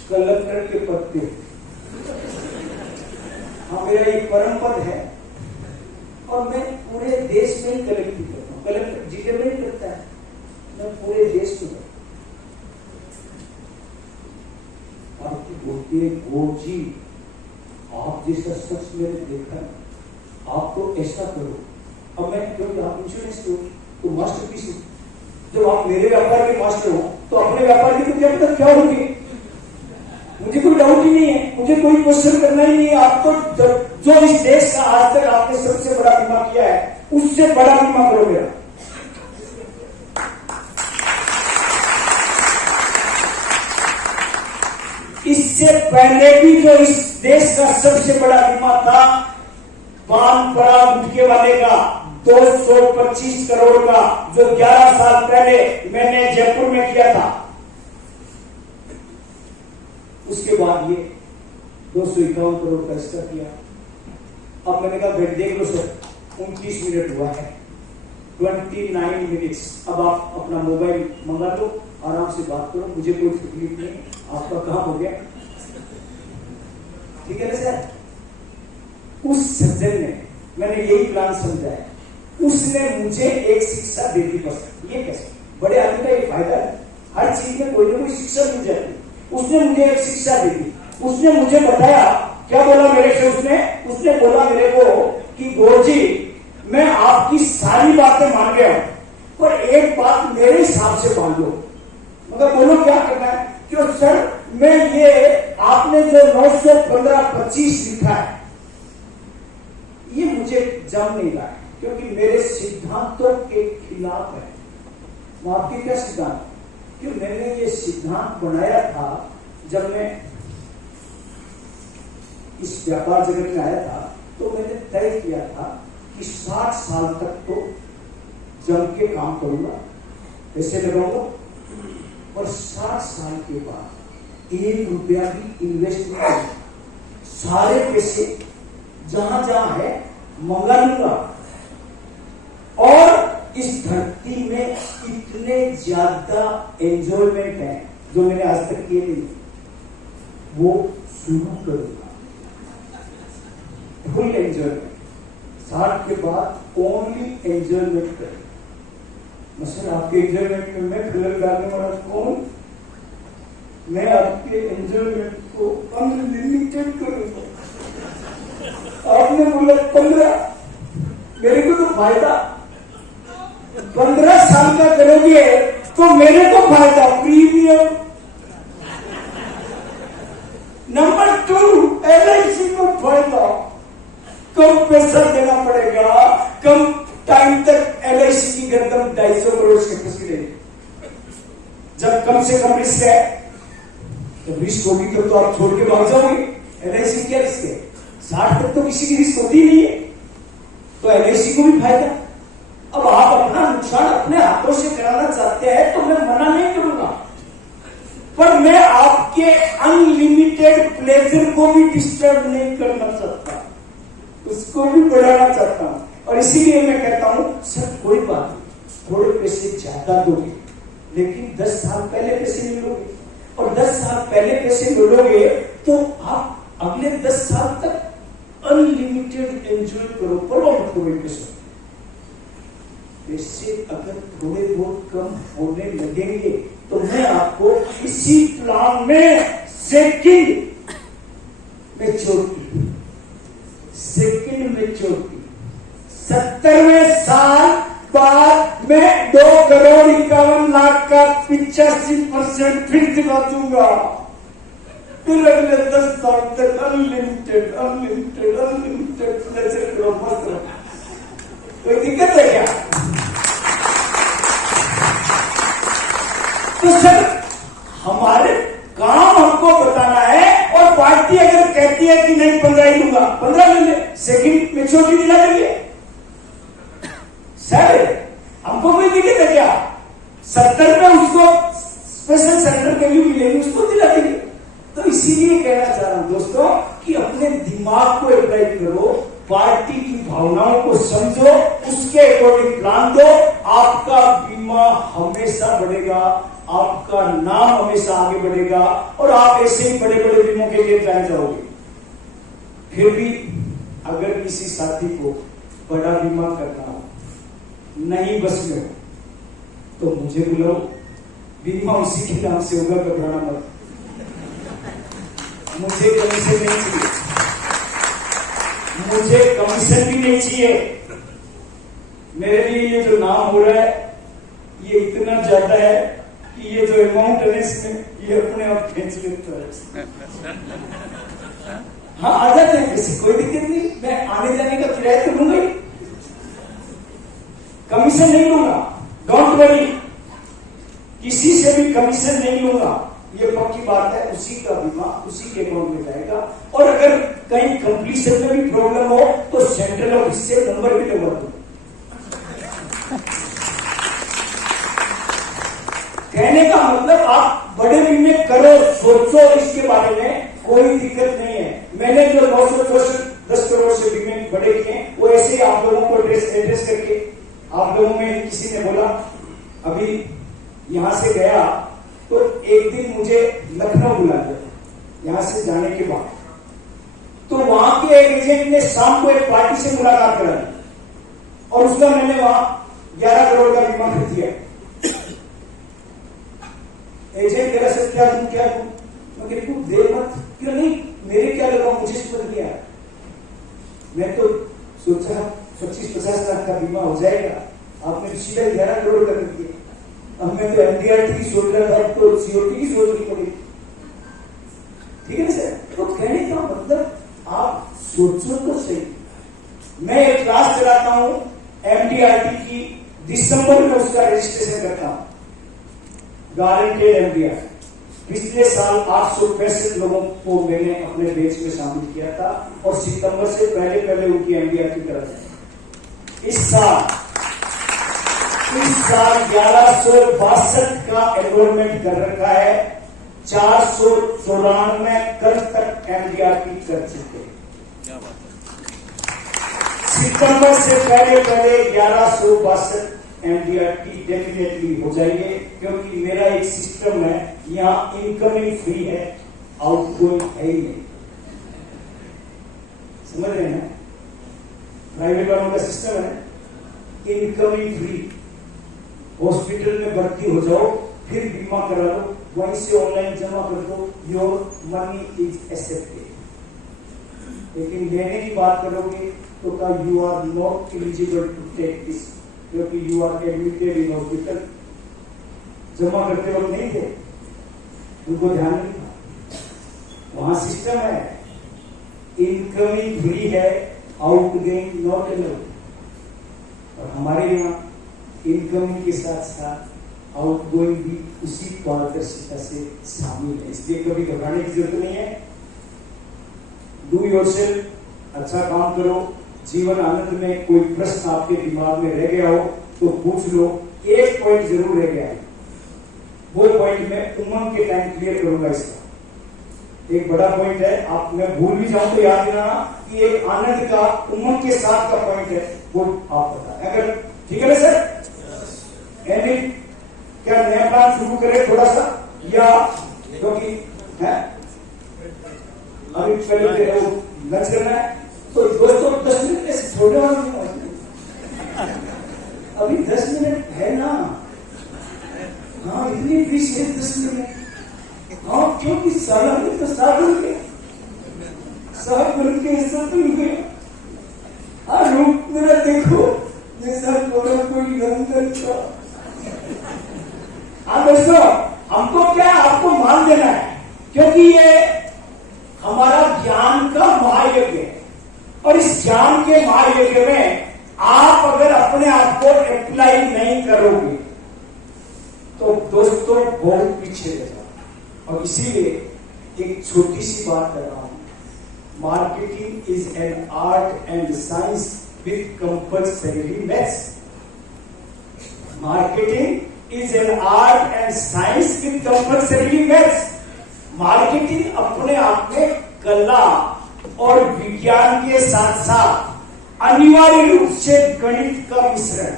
कलेक्टर के पद पे, हाँ मेरा एक परम पद है और मैं पूरे देश में ही कलेक्ट करता हूँ। कलेक्टर जिले में ही करता है, मैं पूरे देश में। आपकी बोलती है गौर जी आप जैसा शख्स मैंने देखा, आप तो ऐसा करो। अब मैं क्योंकि आप इंश्योरेंस हो तो मास्टरपीस हो, जब आप मेरे व्यापार के मास्टर हो तो अपने व्यापार की तो क्या होगी? मुझे कोई डाउट ही नहीं है, मुझे कोई क्वेश्चन करना ही नहीं है। आप तो जो इस देश का आज तक आपने सबसे बड़ा बीमा किया है उससे बड़ा बीमा करो मेरा। इससे पहले भी जो इस देश का सबसे बड़ा बीमा था पान पड़ा गुटके वाले का 225 करोड़ का, जो 11 साल पहले मैंने जयपुर में किया था, उसके बाद ये 251 करोड़ का इसका किया। अब मैंने कहा बेट देख लो सर 29 मिनट हुआ है, 29 मिनट्स। अब आप अपना मोबाइल मंगा लो, आराम से बात करो, मुझे कोई तकलीफ नहीं, आपका काम हो गया, ठीक है ना सर? उस सज्जन ने, मैंने यही प्लान समझा है, उसने मुझे एक शिक्षा दे दी। बस ये कैसे? बड़े आदमी का एक फायदा है, हर चीज में कोई ना कोई शिक्षा मिल जाती। उसने मुझे एक शिक्षा दी थी, उसने मुझे बताया, क्या बोला मेरे से? उसने बोला मेरे को कि गौर जी मैं आपकी सारी बातें मान गया हूं, पर एक बात मेरे हिसाब से मान लो। मगर बोलो क्या करना है? क्यों सर मैं ये आपने जो 915-25 लिखा है ये मुझे जम नहीं रहा है, क्योंकि मेरे सिद्धांतों के खिलाफ है। वो आपके क्या सिद्धांत? क्यों मैंने ये सिद्धांत बनाया था जब मैं इस व्यापार जगत में आया था, तो मैंने तय किया था कि 60 साल तक तो जम के काम करूंगा, पैसे लगाऊंगा, और 60 साल के बाद 1 रुपया भी इन्वेस्ट नहीं करूंगा, सारे पैसे जहां जहां है मंगा लूंगा। और इस धरती में इतने ज्यादा एंजॉयमेंट है जो मैंने आज तक किए नहीं, वो शुरू करूंगा, फुल एंजॉयमेंट। 60 के बाद ओनली एंजॉयमेंट करें। सर आपके एंजॉयमेंट में मैं खलल डालने वाला कौन? मैं आपके एंजॉयमेंट को अनलिमिटेड करूंगा। आपने बोला 15, मेरे को तो फायदा, 15 साल का करोगे तो मेरे को फायदा, प्रीमियम। नंबर 2 LIC को फायदा, कम पैसा देना पड़ेगा, कम टाइम तक LIC की गर्दन 250 करोड़ से फंसी रहेगी। जब कम से कम रिस्क है, तो रिस्क होगी तो आप छोड़ के भाग जाओगे। LIC क्या रिस्क है? 60 तक तो किसी की रिस्क होती नहीं है, तो LIC को भी फायदा। अब आप अपना नुकसान अपने हाथों से कराना चाहते हैं तो मैं मना नहीं करूंगा, पर मैं आपके अनलिमिटेड प्लेजर को भी डिस्टर्ब नहीं करना चाहता, उसको भी बढ़ाना चाहता हूं। और इसीलिए मैं कहता हूं सर कोई बात नहीं, थोड़े पैसे ज्यादा दोगे लेकिन 10 साल पहले पैसे ले लोगे, और 10 साल पहले पैसे ले लोगे तो आप अगले 10 साल तक अनलिमिटेड एंजॉय करो, परवाह करो। पैसे अगर थोड़े बहुत कम होने लगेंगे तो मैं आपको इसी प्लान में सेकंड मैच्योरिटी सेकंड मैच्योरिटी 70वें साल बाद मैं 2,51,00,000 का 85% फिर दिला दूंगा। फिर अगले 10 साल तक अनलिमिटेड अनलिमिटेड अनलिमिटेड करो, मस्त रहो। कोई दिक्कत है क्या? तो सर हमारे काम हमको बताना है, और पार्टी अगर कहती है कि नहीं 15 ही दूंगा, 15 ले ले, सेकंड मैच्योरिटी दिला देंगे। सर हमको कोई दिक्कत है क्या? 70 में उसको स्पेशल सेंटर वैल्यू मिलेगी, उसको दिला देंगे। तो इसीलिए कहना चाह रहा हूं दोस्तों कि अपने दिमाग को अप्लाई करो, पार्टी की भावनाओं को समझो, उसके अकॉर्डिंग प्लान दो। आपका बीमा हमेशा बढ़ेगा, आपका नाम हमेशा आगे बढ़ेगा, और आप ऐसे ही बड़े बड़े बीमों के लिए जाना चाहोगे। फिर भी अगर किसी साथी को बड़ा बीमा करना हो, नहीं बस में हो, तो मुझे बुलाओ, बीमा उसी के नाम से होगा, घबराना मत। मुझे कमीशन नहीं चाहिए, मुझे कमीशन भी नहीं चाहिए। मेरे लिए ये जो नाम हो रहा है ये इतना ज्यादा है कि ये जो अमाउंट है इसमें ये अपने आप खींच लेता है। हाँ आ जाते हैं, किसी कोई दिक्कत नहीं, मैं आने जाने का किराया तो लूंगा ही, कमीशन नहीं लूंगा, डोंट वरी, किसी से भी कमीशन नहीं लूंगा, ये पक्की बात है। उसी का बीमा उसी के अकाउंट में जाएगा, और अगर कहीं कंप्लीशन में भी प्रॉब्लम हो तो सेंट्रल ऑफिस से नंबर भी लगवा दूंगा। कहने का मतलब आप बड़े बीमे करो, सोचो इसके बारे में, कोई दिक्कत नहीं है। मैंने जो 964 करोड़ से बीमे बड़े किए, वो ऐसे ही आप लोगों को एड्रेस करके, आप लोगों में किसी ने बोला, अभी यहां से गया तो एक दिन मुझे लखनऊ बुला दिया, यहां से जाने के बाद, तो वहां के एक एजेंट ने शाम को एक पार्टी से मुलाकात करा दी, और उसका मैंने वहां 11 करोड़ का बीमा कर दिया। एजेंट कह रहा क्या तुम क्या तुम, मैं तुम देर मत, क्यों नहीं, मेरे क्या लगा, मुझे समझ गया, मैं तो सोचा 25-50 लाख का बीमा हो जाएगा, आपने सीधा 11 करोड़ का कर दिया। अब मैं तो एमडीआरटी की सोच रहा था, तो सीओटी की सोचनी पड़ी। ठीक है ना सर? तो कहने का मतलब आप सोचो तो सही। मैं एक क्लास चलाता हूं एमडीआरटी की, दिसंबर में उसका रजिस्ट्रेशन करता हूं, गारंटेड एमडीआर। पिछले साल 865 लोगों को मैंने अपने बैच में शामिल किया था, और सितंबर से पहले उनकी एमडीआर की तरफ। इस साल 1162 का एनरोलमेंट कर रखा है, 494 कल तक एमडीआर की कर चुके। सितंबर से पहले 1162 एमडीआर की डेफिनेटली हो जाएंगे, क्योंकि मेरा एक सिस्टम है, यहां इनकमिंग फ्री है, आउटगोइंग है ही नहीं। समझ रहे हैं? प्राइवेट वालों का सिस्टम है, इनकमिंग फ्री। हॉस्पिटल में भर्ती हो जाओ, फिर बीमा करा लो, वहीं से ऑनलाइन जमा कर दो, योर मनी इज एक्सेप्टेड। लेकिन लेने की बात करोगे तो का you are not eligible to take this, क्योंकि you are admitted in hospital. जमा करते वक्त नहीं थे, उनको ध्यान नहीं था। वहां सिस्टम है, इनकमिंग फ्री है, आउटगोइंग नॉट अलाउड। और हमारे यहाँ इनकमिंग के साथ साथ आउटगोइंग भी उसी पारदर्शिता से शामिल है, इसलिए कभी घबराने की जरूरत नहीं है। डू योरसेल्फ, अच्छा काम करो। जीवन आनंद में कोई प्रश्न आपके दिमाग में रह गया हो तो पूछ लो। एक पॉइंट जरूर रह गया है, वो पॉइंट मैं उमंग के टाइम क्लियर करूंगा। इसका एक बड़ा पॉइंट है, आप मैं भूल भी जाऊं तो याद दिलाना कि एक आनंद का उमंग के साथ का पॉइंट है, वो आप बताएं। अगर ठीक है ना सर? एंडी क्या नया प्लान शुरू करें थोड़ा सा, या क्योंकि है अभी पहले लंच करना है, तो दोस्तों 10 मिनट से छोड़ने वाला नहीं, अभी 10 मिनट है ना। हाँ इतनी फीस है 10 मिनट। हाँ क्योंकि साल में तो 7 रुपये 7 रुपये के हिस्सा तो रूप मेरा देखो जैसा कोई लंदन का। हाँ दोस्तों, हमको क्या आपको मान देना है, क्योंकि ये हमारा ज्ञान का महायज्ञ है। और इस ज्ञान के महायज्ञ में आप अगर अपने आप को अप्लाई नहीं करोगे तो दोस्तों बहुत पीछे रह जाओ। और इसीलिए एक छोटी सी बात कर रहा हूं, marketing is an art and science with compulsory maths. Marketing is an art and science with compulsory maths. Marketing अपने आप में कला और विज्ञान के साथ साथ अनिवार्य रूप से गणित का मिश्रण।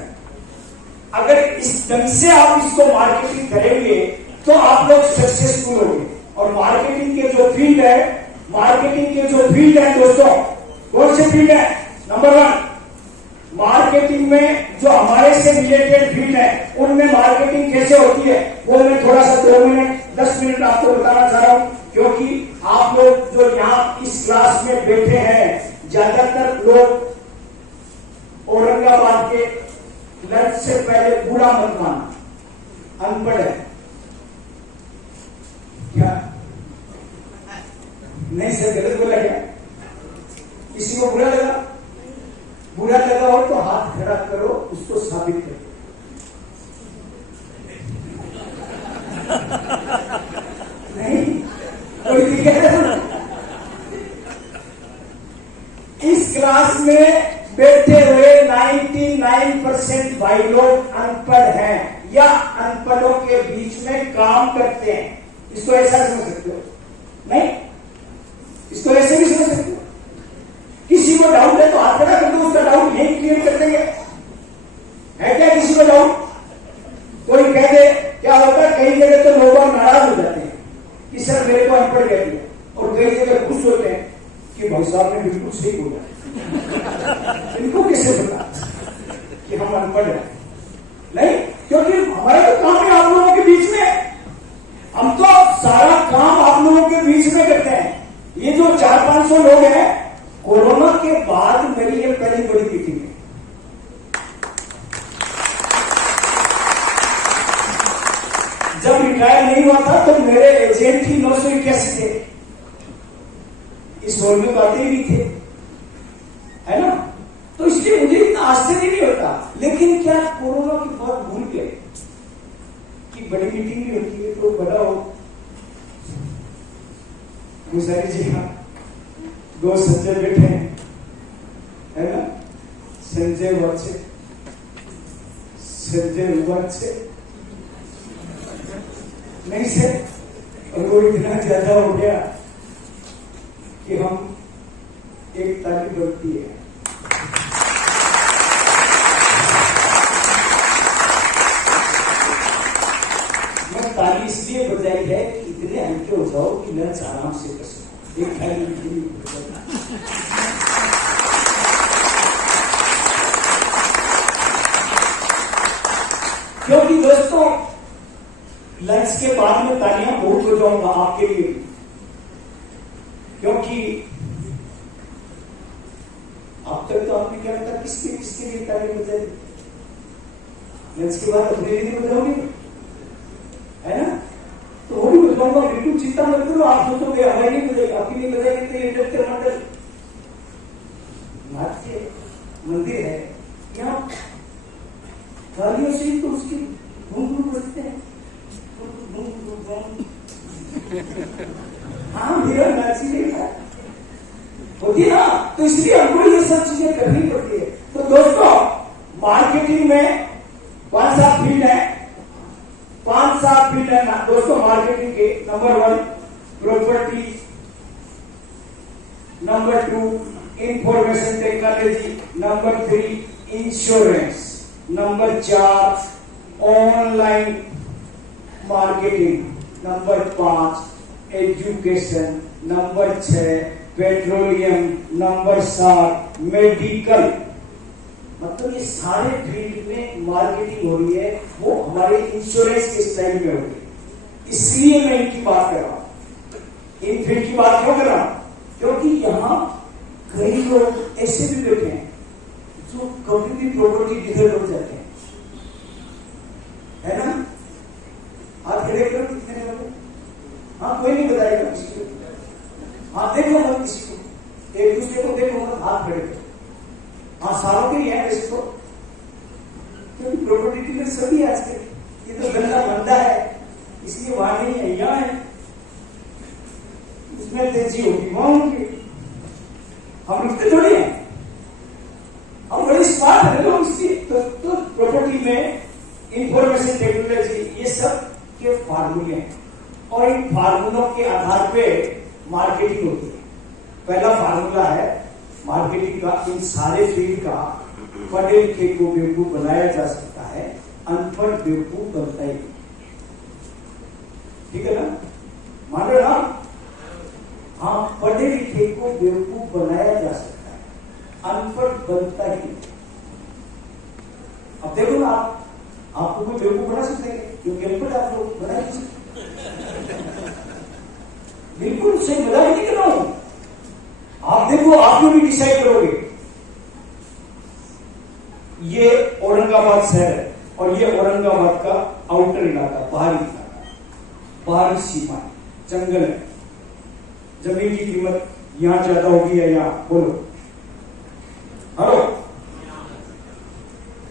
अगर इस ढंग से आप इसको मार्केटिंग करेंगे तो आप लोग सक्सेसफुल होंगे। और मार्केटिंग के जो फील्ड है दोस्तों, कौन से फील्ड है? नंबर 1, मार्केटिंग में जो हमारे से रिलेटेड फील्ड है उनमें मार्केटिंग कैसे होती है वो मैं थोड़ा सा 2 मिनट 10 मिनट आपको बताना चाह रहा हूं, क्योंकि आप लोग जो यहाँ इस क्लास में बैठे हैं ज्यादातर लोग औरंगाबाद के लंच से पहले बुरा मत मानना, अनपढ़ है क्या? नहीं सर, गलत बोला क्या? किसी को बुरा लगा? बुरा लगा हो तो हाथ खड़ा करो, उसको साबित करो। नहीं कोई दिक्कत? इस क्लास में बैठे हुए 99% भाई लोग अनपढ़ हैं या अनपढ़ों के बीच में काम करते हैं। इसको ऐसा समझ सकते हो? नहीं, इसको ऐसे भी समझ सकते हो। किसी को डाउट है तो हाथ खड़ा कर दो, उसका डाउट यही क्लियर कर देंगे। है क्या किसी को डाउट? कोई कह दे, क्या होता है कई जगह तो लोग नाराज हो जाते हैं कि सर मेरे को अनपढ़ कह दिया, और कई जगह खुश होते हैं कि भाई साहब ने बिल्कुल सही बोला। इनको किसे पता कि हम अनपढ़ हैं? नहीं, क्योंकि हमारा तो काम है आप लोगों के बीच में। हम तो सारा काम आप लोगों के बीच में करते हैं। ये जो 400-500 लोग हैं, कोरोना के बाद मेरी ये पहली बड़ी मीटिंग है। जब रिटायर नहीं हुआ था तो मेरे एजेंट ही 981 थे, इस हॉल में बातें ही थे, है ना? तो इसलिए मुझे इतना आश्चर्य नहीं होता। लेकिन क्या कोरोना की बात भूल गए कि बड़ी मीटिंग भी होती है तो बड़ा हो। मुसारी जी हाँ, 2 संजय बैठे हैं, है ना? संजय वाचे, संजय वाचे नहीं से, और वो इतना ज्यादा हो गया कि हम एक ताली बनती है। मैं ताली इसलिए बजाई है कि इतने हल्के हो जाओ कि लंच आराम से कर सको। एक ताली क्योंकि दोस्तों लंच के बाद में तालियां बहुत बजाऊंगा आपके लिए, क्योंकि अब तक तो आपने क्या पता किसके लिए ताली बजाई। लंच के बाद अपने लिए बजाओगे, है ना? तो वो भी बजाऊंगा, बिल्कुल चिंता मत करो। आप सोचोगे हमारी नहीं बजाएगी, आपकी नहीं बजाएगी तो ये इंडस्ट्रियल मंडल नाट्य मंदिर है, यहाँ तालियों से तो उसकी घूम बजते हैं। हाँ, मेरा नाची नहीं था होती ना, तो इसलिए हमको ये सब चीजें करनी पड़ती है। तो दोस्तों मार्केटिंग में 5-7 फील्ड है, 5-7 फील्ड है ना दोस्तों मार्केटिंग के। Number 1 property, number 2 information technology, number 3 insurance, number 4 online marketing, number 5 education, number 6 petroleum, number 7 medical. मतलब ये सारे फील्ड में मार्केटिंग हो रही है, वो हमारे इंश्योरेंस के स्टाइल में हो रही है। इसलिए मैं इनकी बात कर रहा हूं। इन फील्ड की बात क्यों कर रहा हूं? क्योंकि यहां कई लोग ऐसे भी बैठे हैं जो कभी भी प्रॉपर्टी डिफर हो जाते हैं, है ना? आप खड़े करो कितने लोग? हाँ, कोई नहीं बताएगा किसी को। हाँ, देखो मत किसी को, एक दूसरे को देखो मत, हाथ खड़े करो। हाँ, सालों के लिए है वैसे तो, क्योंकि प्रॉपर्टी डीलर सभी आज के, ये तो गंदा बंदा है इसलिए वहां नहीं है, यहाँ है, उसमें तेजी होगी वहां होगी। हम रुकते थोड़ी हैं, हम बड़ी स्मार्ट है लोग इसकी। तो प्रॉपर्टी में इंफॉर्मेशन टेक्नोलॉजी ये सब के फार्मूले हैं, और इन फार्मूलों के आधार पे मार्केटिंग होती है। पहला फार्मूला है मार्केटिंग का, इन सारे फील्ड का पढ़े लिखे को बेवकूफ बनाया जा सकता है, अनपढ़ बेवकूफ बनता ही। ठीक है ना? मान रहे ना? हाँ, पढ़े लिखे को बेवकूफ बनाया जा सकता है, अनपढ़ बनता ही। अब देखो ना, आपको कोई बेवकूफ बना सकते हैं क्योंकि अनपढ़ आप लोग बना नहीं सकते। बिल्कुल सही मजाक नहीं कर रहा हूं। आप देखो, आप लोग भी डिसाइड करोगे। ये औरंगाबाद शहर है और ये औरंगाबाद का आउटर इलाका, बाहरी इलाका, बाहरी सीमा, जंगल है। जमीन की कीमत यहां ज्यादा होगी या यहां? बोलो। हेलो,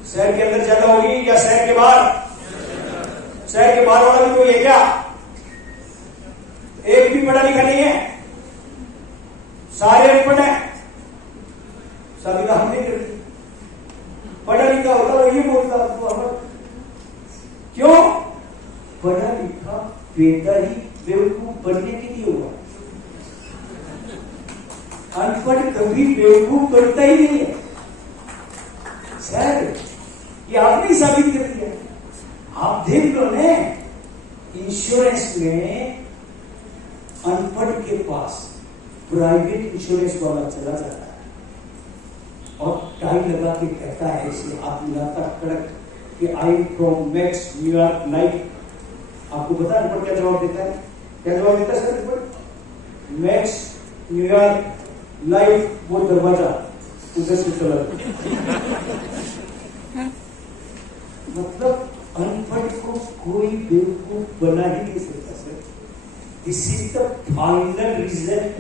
शहर के अंदर ज्यादा होगी या शहर के बाहर? शहर के बाहर वाला भी कोई है क्या? एक भी पढ़ा लिखा नहीं है, सारे अनपढ़ हैं। शादी का हम नहीं करते, पढ़ा लिखा होता वो ये बोलता तो अमर। क्यों? पढ़ा लिखा पैदा ही बेवकूफ बनने के लिए हुआ, अनपढ़ कभी बेवकूफ बनता ही नहीं है। सर, ये आपने ही साबित कर दिया। आप देख लो ने, इंश्योरेंस में अनपढ़ के पास प्राइवेट इंश्योरेंस वाला चला जाता है और टाई लगा के कहता है, इसे हाथ मिलाता कड़क कि I am from max New York life. आपको पता है अनपढ़ क्या जवाब देता है? क्या जवाब देता है सर अनपढ़? मैक्स न्यूयॉर्क लाइफ, वो दरवाजा उधर से चला। मतलब अनपढ़ को कोई बेवकूफ बना ही नहीं सकता sir. This is the final result.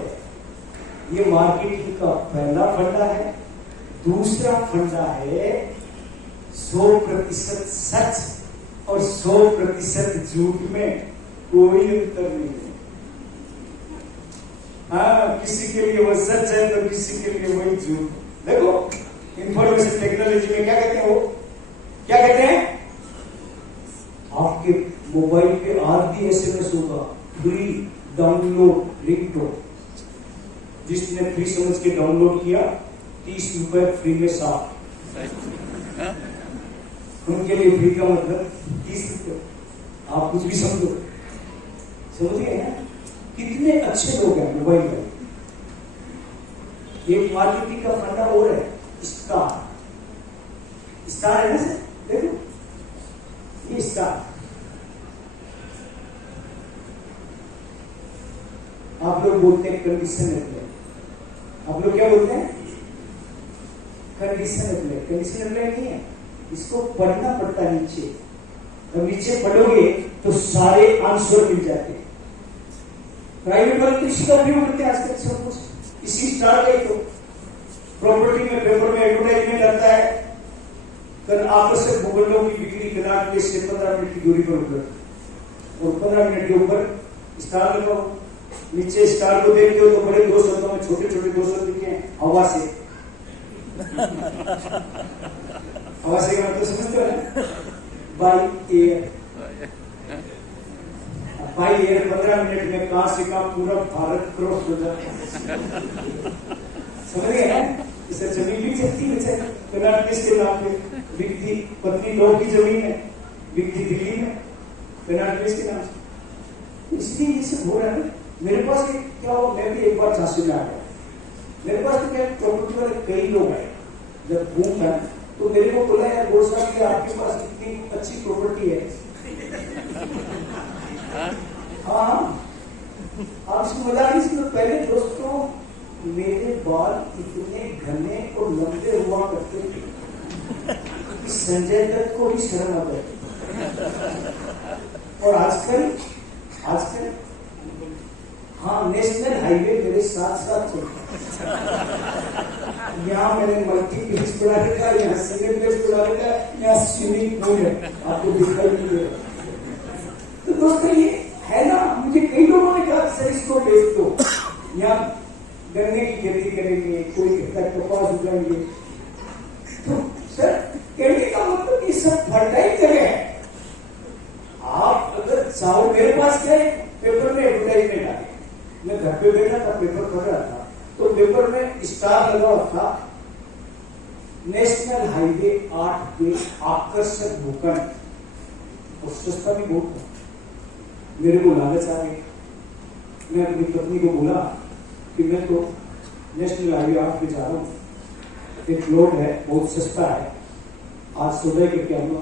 ये मार्केटिंग का पहला फंडा है। दूसरा फंडा है 100% सच और 100% झूठ में कोई अंतर नहीं है। हाँ, किसी के लिए वो सच है तो किसी के लिए वही झूठ। देखो, इंफॉर्मेशन टेक्नोलॉजी में क्या कहते हैं, वो क्या कहते हैं? आपके मोबाइल पे आज भी SMS होगा, फ्री डाउनलोड रिंगटोन। जिसने फ्री समझ के डाउनलोड किया, 30 रुपए फ्री में साफ। उनके लिए फ्री का मतलब 30 रुपए। आप कुछ भी समझो, समझिए ना? कितने अच्छे लोग हैं मोबाइल में। एक मार्केटिंग का फंडा और है, स्टार। स्टार है ना सर? देखो, ये स्टार। आप लोग बोलते हैं कंडीशन अप्लाई। आप लोग क्या बोलते हैं? Condition apply. कंडीशन अप्लाई नहीं है, इसको पढ़ना पड़ता है नीचे। जब नीचे पढ़ोगे तो सारे आंसर मिल जाते हैं। प्राइवेट वाले तो इसका उपयोग करते हैं आजकल सब कुछ। इसी स्टार का तो प्रॉपर्टी में पेपर में एडवर्टाइजमेंट आता है, कल आकर्षक भूखंडों की बिक्री कनाट प्लेस से 15 मिनट की दूरी पर उपलब्ध, और 15 मिनट के ऊपर स्टार लगाओ। नीचे स्टार को देखते हो तो बड़े 2 शब्दों में छोटे छोटे 2 शब्द लिखे हैं, हवा से। हवा से का मतलब समझते हो ना? By air. By air 15 minute में कहां से कहां पूरा भारत क्रॉस हो जाता है। समझ गए ना? इसे जमीन भी चलती है, कनाट प्लेस के नाम पे बिकती, पत्नी लोग की जमीन है, बिकती दिल्ली में कनाट प्लेस के नाम से। इसलिए ये सब हो रहा है। मेरे पास क्या हुआ, मैं भी एक बार झांसी में आ गया। मेरे पास तो क्या प्रॉपर्टी वाले कई लोग आए, जब घूम था तो मेरे को बोला, यार बोल साहब कि आपके पास इतनी अच्छी प्रॉपर्टी है। हाँ, आप इसको मजाक नहीं सुनो। पहले दोस्तों मेरे बाल इतने घने और लंबे हुआ करते थे, संजय दत्त को भी शर्म आ गई। और आजकल हाँ, नेशनल हाईवे मेरे साथ साथ चलता है। यहाँ मैंने मल्टीप्लेक्स बना रखा है, यहाँ सिनेप्लेक्स बना रखा है, यहाँ स्विमिंग पूल है, आपको दिखाई नहीं दे रहा। तो दोस्तों ये है ना, मुझे कई लोगों ने कहा सर इसको बेच दो, यहाँ गन्ने की खेती करेंगे, कोई कहता कपास उगाएंगे। तो सर कहने का मतलब ये सब फर्टाइल जगह है। आप अगर चाहो, मेरे पास क्या है, पेपर में एडवर्टाइजमेंट आ गई, मैं घर पे बैठा था, पेपर पढ़ रहा था, तो पेपर में स्टार लगा हुआ था, नेशनल हाईवे 8 के आकर्षक भूखंड, और सस्ता भी बहुत था। मेरे को लालच आ गई, मैं अपनी पत्नी को बोला कि मैं तो नेशनल हाईवे 8 पे जा रहा हूँ, एक लोड है, बहुत सस्ता है, आज सुबह के क्या हुआ।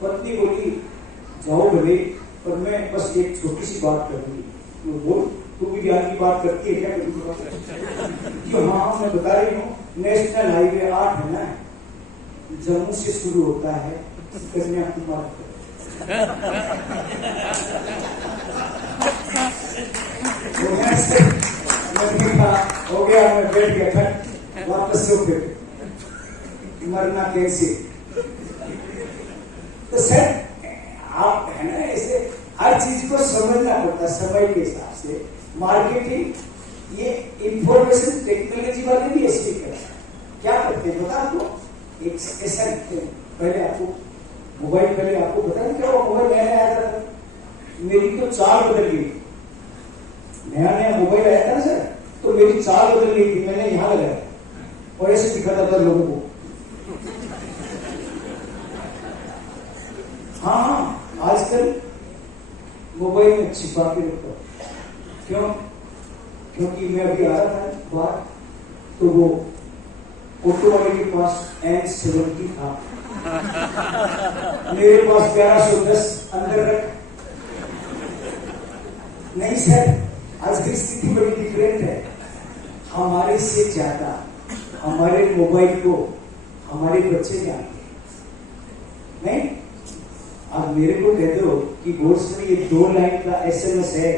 पत्नी बोली जाओ भले, पर मैं बस एक छोटी सी बात करूंगी। बोल, तू भी ज्ञान की बात करती है क्या? क्यों? हाँ, मैं बता रही हूँ, नेशनल हाईवे 8 है ना, जम्मू से शुरू होता है, कन्याकुमारी हो गया, मैं बैठ गया था, वापस से फिर मरना कैसे। तो सर आप है ना, ऐसे हर चीज को समझना पड़ता है समय के हिसाब से। मार्केटिंग ये इंफॉर्मेशन टेक्नोलॉजी वाले भी ऐसे ही करते हैं। क्या करते हैं बता आपको, एक ऐसा लिखते हैं, पहले आपको मोबाइल, पहले आपको पता नहीं क्या मोबाइल नया नया आया था, मेरी तो चाल बदल गई। नया नया मोबाइल आया था ना सर, तो मेरी चाल बदल गई थी, मैंने यहां लगाया और ऐसे दिखाता था लोगों को। हाँ, आजकल मोबाइल में छिपा के रखो। क्यों? क्योंकि मैं अभी आ रहा था बाहर, तो वो ऑटो वाले के पास N70 था, मेरे पास 1110, अंदर रख। नहीं सर, आज की स्थिति बड़ी डिफरेंट है। हमारे से ज्यादा हमारे मोबाइल को हमारे बच्चे जानते हैं। नहीं, आप मेरे को कह दो कि बोर्ड में ये 2 लाइन का SMS है,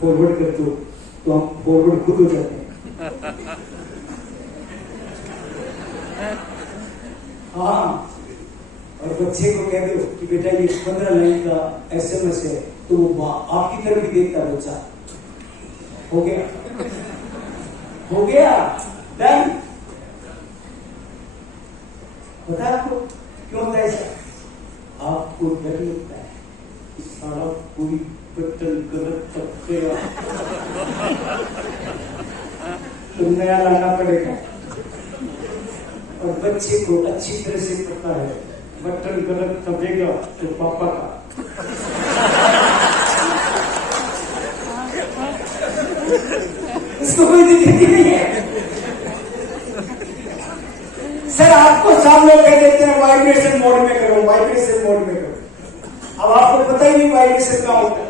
फॉरवर्ड कर दो, तो हम फॉरवर्ड खुद हो जाते हैं। हाँ, और बच्चे को कह दो कि बेटा ये 15 लाइन का SMS है, तो वो आपकी तरफ भी देखता है बच्चा। हो गया, हो गया, डन। पता है आपको क्यों होता है ऐसा? आपको डर लगता है कि सारा पूरी बटन गलत तबकेगा, तो नया लाना पड़ेगा। और बच्चे को अच्छी तरह से पता है, बटन गलत दबेगा तो पापा का। इसको कोई दिक्कत नहीं है। सर आपको सब लोग कह देते हैं वाइब्रेशन मोड में करो, वाइब्रेशन मोड में करो। अब आपको पता ही नहीं वाइब्रेशन क्या होता है।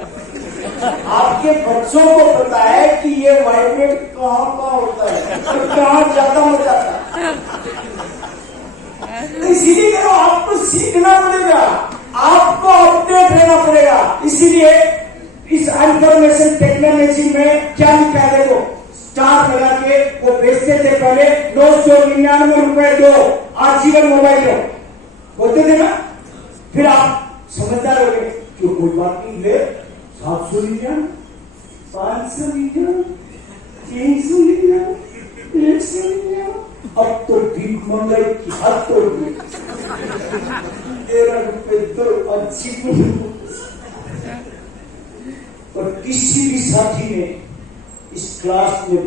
आपके बच्चों को पता है कि ये वाइब्रेट कहाँ होता है और कहाँ ज्यादा हो जाता है। तो इसीलिए करो, आपको सीखना पड़ेगा, आपको अपडेट रहना पड़ेगा। इसीलिए इस इंफॉर्मेशन टेक्नोलॉजी में क्या लिखा है देखो, स्टार लगा के वो बेचते थे पहले 999 रुपए दो, आजीवन मोबाइल दो, बोलते थे ना। फिर आप समझदार हो गए, जो कोई बात नहीं, ले 700 लीजिए, 500 लीजिए, 300 लीजिए, 100 लीजिए। अब तो भीख मंगाई की हद तोड़ गई, 13 रुपए दो, अच्छी। और किसी भी साथी ने इस क्लास में